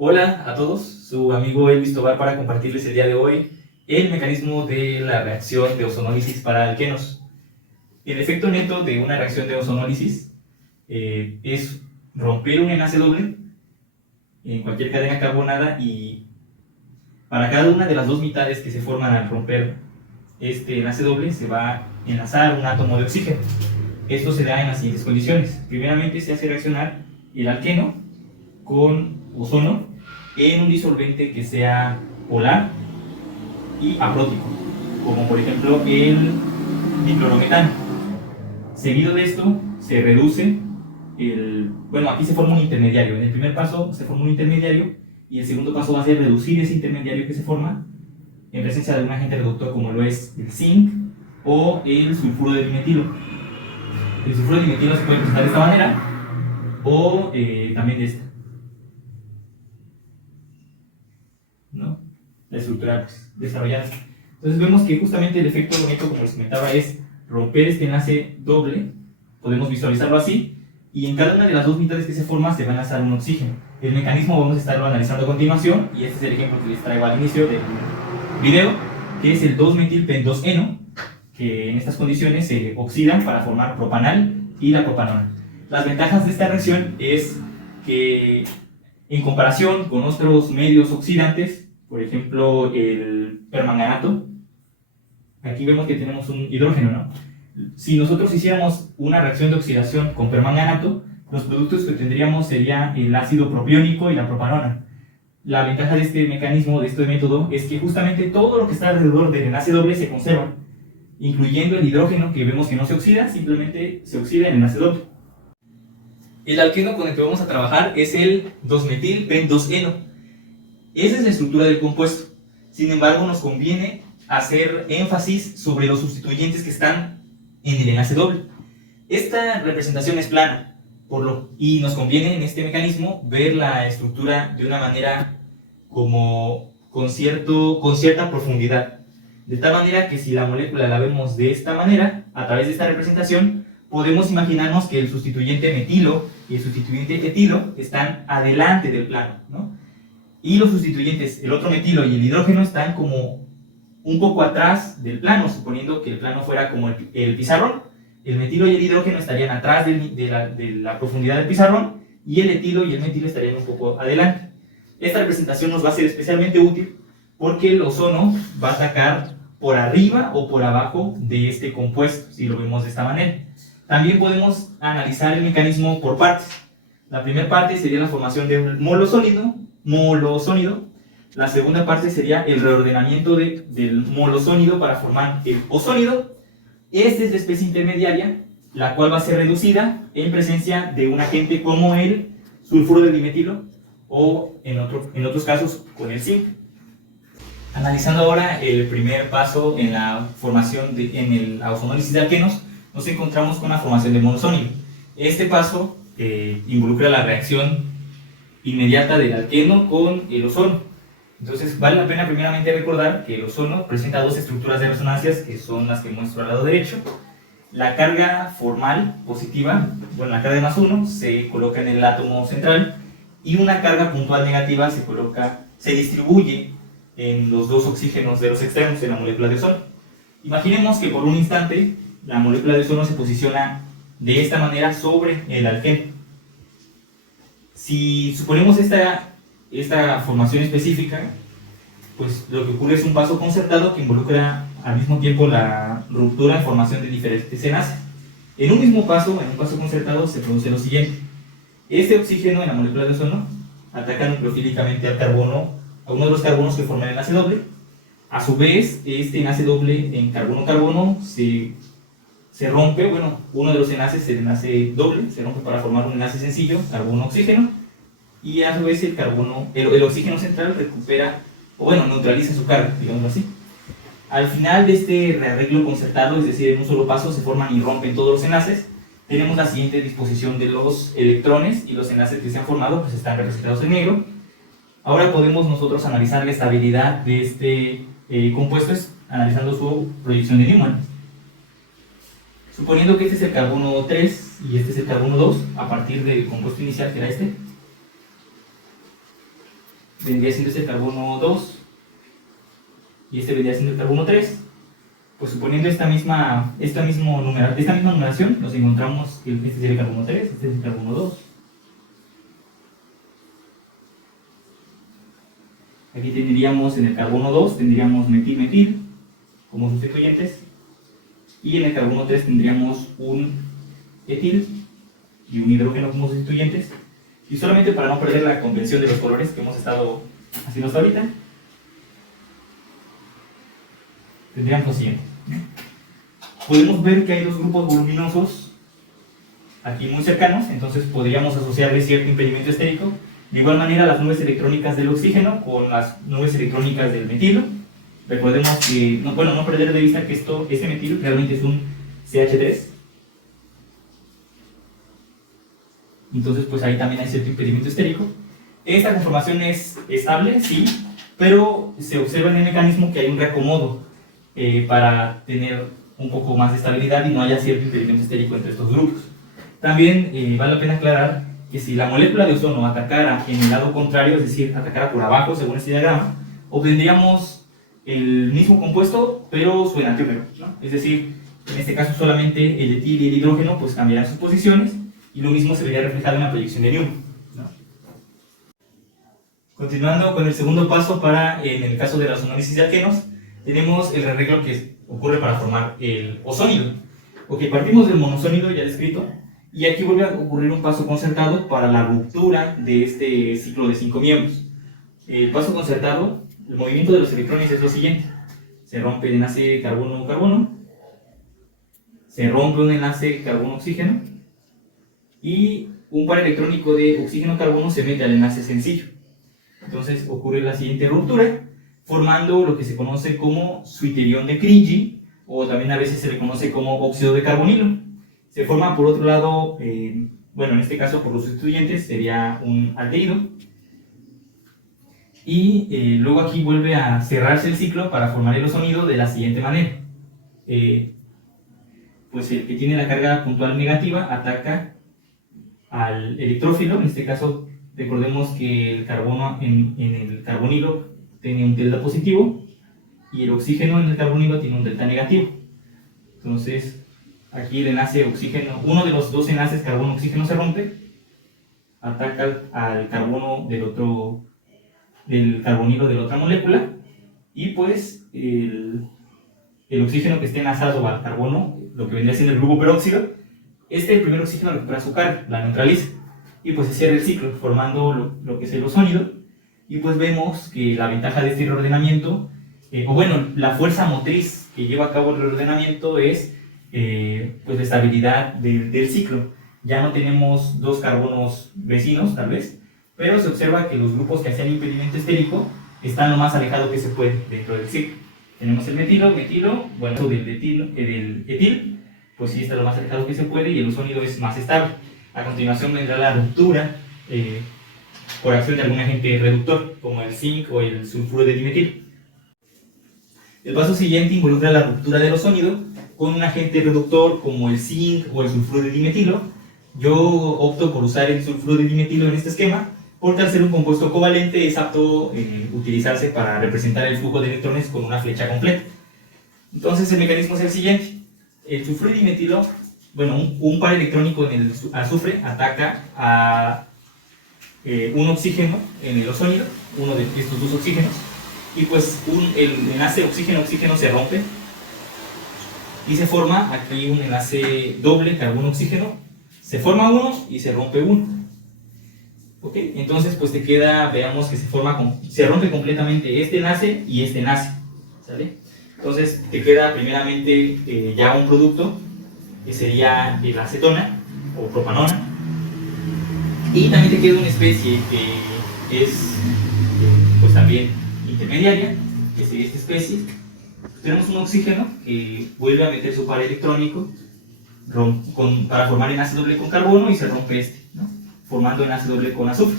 Hola a todos, su amigo Elvis Tobar para compartirles el día de hoy el mecanismo de la reacción de ozonólisis para alquenos. El efecto neto de una reacción de ozonólisis es romper un enlace doble en cualquier cadena carbonada, y para cada una de las dos mitades que se forman al romper este enlace doble se va a enlazar un átomo de oxígeno. Esto se da en las siguientes condiciones. Primeramente se hace reaccionar el alqueno con ozono en un disolvente que sea polar y aprótico, como por ejemplo el diclorometano. Seguido de esto se reduce aquí se forma un intermediario. En el primer paso se forma un intermediario y el segundo paso va a ser reducir ese intermediario que se forma en presencia de un agente reductor como lo es el zinc o el sulfuro de dimetilo. El sulfuro de dimetilo se puede presentar de esta manera o también de esta, ¿no? La estructura desarrollada. Entonces vemos que justamente el efecto neto, como les comentaba, es romper este enlace doble. Podemos visualizarlo así, y en cada una de las dos mitades que se forma se va a enlazar un oxígeno. El mecanismo vamos a estarlo analizando a continuación, y este es el ejemplo que les traigo al inicio del video, que es el 2-metilpen-2-eno, que en estas condiciones se oxidan para formar propanal y la propanona. Las ventajas de esta reacción es que, en comparación con otros medios oxidantes, por ejemplo el permanganato, aquí vemos que tenemos un hidrógeno, ¿no? Si nosotros hiciéramos una reacción de oxidación con permanganato, los productos que tendríamos sería el ácido propiónico y la propanona. La ventaja de este mecanismo, de este método, es que justamente todo lo que está alrededor del enlace doble se conserva, incluyendo el hidrógeno, que vemos que no se oxida, simplemente se oxida en el enlace doble. El alqueno con el que vamos a trabajar es el 2-metilpen-2-eno. Esa es la estructura del compuesto. Sin embargo, nos conviene hacer énfasis sobre los sustituyentes que están en el enlace doble. Esta representación es plana, y nos conviene en este mecanismo ver la estructura de una manera como con cierta profundidad, de tal manera que si la molécula la vemos de esta manera, a través de esta representación, podemos imaginarnos que el sustituyente metilo y el sustituyente etilo están adelante del plano, ¿no? Y los sustituyentes, el otro metilo y el hidrógeno, están como un poco atrás del plano, suponiendo que el plano fuera como el pizarrón. El metilo y el hidrógeno estarían atrás de la profundidad del pizarrón, y el etilo y el metilo estarían un poco adelante. Esta representación nos va a ser especialmente útil porque el ozono va a atacar por arriba o por abajo de este compuesto, si lo vemos de esta manera. También podemos analizar el mecanismo por partes. La primera parte sería la formación de un molosónido. La segunda parte sería el reordenamiento del molosónido para formar el osónido. Esta es la especie intermediaria, la cual va a ser reducida en presencia de un agente como el sulfuro de dimetilo, o en otros casos con el zinc. Analizando ahora el primer paso en la formación en la ozonólisis de alquenos, nos encontramos con la formación de monosónido. Este paso involucra la reacción inmediata del alqueno con el ozono. Entonces vale la pena primeramente recordar que el ozono presenta dos estructuras de resonancias, que son las que muestro al lado derecho. La carga formal positiva, la carga de +1, se coloca en el átomo central, y una carga puntual negativa se distribuye en los dos oxígenos de los extremos en la molécula de ozono. Imaginemos que por un instante la molécula de ozono se posiciona de esta manera sobre el alqueno. Si suponemos esta formación específica, pues lo que ocurre es un paso concertado que involucra al mismo tiempo la ruptura en formación de diferentes enlaces. En un mismo paso, en un paso concertado, se produce lo siguiente. Este oxígeno en la molécula de ozono ataca nucleofílicamente al carbono, a uno de los carbonos que forman el enlace doble. A su vez, este enlace doble en carbono-carbono se rompe, uno de los enlaces, el enlace doble, se rompe para formar un enlace sencillo, carbono-oxígeno, y a su vez el oxígeno central recupera, neutraliza su carga, digamos así. Al final de este rearreglo concertado, es decir, en un solo paso se forman y rompen todos los enlaces, tenemos la siguiente disposición de los electrones, y los enlaces que se han formado pues están representados en negro. Ahora podemos nosotros analizar la estabilidad de este compuesto analizando su proyección de Newman. Suponiendo que este es el carbono 3 y este es el carbono 2, a partir del compuesto inicial que era este, vendría siendo este carbono 2 y este vendría siendo el carbono 3. Pues suponiendo esta misma numeración, nos encontramos que este sería el carbono 3, este es el carbono 2. Aquí tendríamos en el carbono 2, tendríamos metil-metil como sustituyentes. Y en el carbono 3 tendríamos un etil y un hidrógeno como sustituyentes. Y solamente para no perder la convención de los colores que hemos estado haciendo hasta ahorita, tendríamos lo siguiente. Podemos ver que hay dos grupos voluminosos aquí muy cercanos, entonces podríamos asociarle cierto impedimento estérico. De igual manera, las nubes electrónicas del oxígeno con las nubes electrónicas del metilo. Recordemos que, no perder de vista que este metilo realmente es un CH3. Entonces, pues ahí también hay cierto impedimento estérico. Esta conformación es estable, sí, pero se observa en el mecanismo que hay un reacomodo para tener un poco más de estabilidad y no haya cierto impedimento estérico entre estos grupos. También vale la pena aclarar que si la molécula de ozono atacara en el lado contrario, es decir, atacara por abajo según este diagrama, obtendríamos el mismo compuesto, pero su enantiómero, ¿no? Es decir, en este caso solamente el etil y el hidrógeno pues cambiarán sus posiciones y lo mismo se vería reflejado en la proyección de Newman, ¿no? Continuando con el segundo paso en el caso de la ozonólisis de alquenos, tenemos el arreglo que ocurre para formar el ozónido. Ok, partimos del monosónido ya descrito, y aquí vuelve a ocurrir un paso concertado para la ruptura de este ciclo de 5 miembros. El paso concertado, el movimiento de los electrones es lo siguiente. Se rompe el enlace carbono-carbono, se rompe un enlace carbono-oxígeno, y un par electrónico de oxígeno-carbono se mete al enlace sencillo. Entonces ocurre la siguiente ruptura, formando lo que se conoce como suiterión de Cringey, o también a veces se le conoce como óxido de carbonilo. Se forma por otro lado, en este caso por los sustituyentes sería un aldehído. Y luego aquí vuelve a cerrarse el ciclo para formar el ozónido de la siguiente manera. Pues el que tiene la carga puntual negativa ataca al electrófilo. En este caso recordemos que el carbono en el carbonilo tiene un delta positivo y el oxígeno en el carbonilo tiene un delta negativo. Entonces aquí el enlace oxígeno, uno de los dos enlaces carbono-oxígeno se rompe, ataca al carbono del carbonilo de la otra molécula, y pues el oxígeno que esté enlazado al carbono, lo que vendría siendo el grupo peróxido, el primer oxígeno recupera su carga, la neutraliza, y pues se cierra el ciclo formando lo que es el ozónido. Y pues vemos que la ventaja de este reordenamiento, la fuerza motriz que lleva a cabo el reordenamiento es pues la estabilidad del ciclo. Ya no tenemos dos carbonos vecinos, tal vez, pero se observa que los grupos que hacían impedimento estérico están lo más alejado que se puede dentro del ciclo. Tenemos el del etil, pues sí está lo más alejado que se puede y el ozónido es más estable. A continuación vendrá la ruptura por acción de algún agente reductor, como el zinc o el sulfuro de dimetil. El paso siguiente involucra la ruptura del ozónido con un agente reductor como el zinc o el sulfuro de dimetilo. Yo opto por usar el sulfuro de dimetilo en este esquema, porque al ser un compuesto covalente es apto utilizarse para representar el flujo de electrones con una flecha completa. Entonces el mecanismo es el siguiente. El sulfuro de dimetilo, un par electrónico en el azufre ataca a un oxígeno en el ozónido, uno de estos dos oxígenos, y pues el enlace oxígeno-oxígeno se rompe y se forma aquí un enlace doble carbono-oxígeno. Se forma uno y se rompe uno. ¿Ok? Entonces pues te queda, veamos que se rompe completamente este enlace y este enlace, ¿sale? Entonces te queda primeramente ya un producto que sería la acetona o propanona, y también te queda una especie que es pues también intermediaria, que sería esta especie. Tenemos un oxígeno que vuelve a meter su par electrónico para formar enlace doble con carbono y se rompe ¿no? Formando enlace doble con azufre.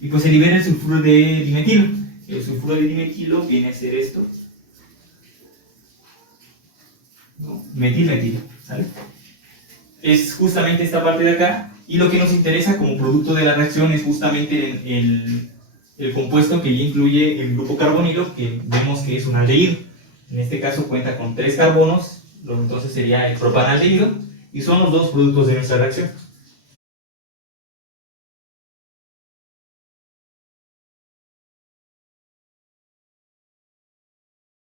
Y pues se libera el sulfuro de dimetilo. El sulfuro de dimetilo viene a ser esto, ¿no? Metil-metilo, ¿sale? Es justamente esta parte de acá, y lo que nos interesa como producto de la reacción es justamente el compuesto que ya incluye el grupo carbonilo, que vemos que es un aldehído. En este caso cuenta con 3 carbonos, entonces sería el propanaldehído, y son los dos productos de nuestra reacción.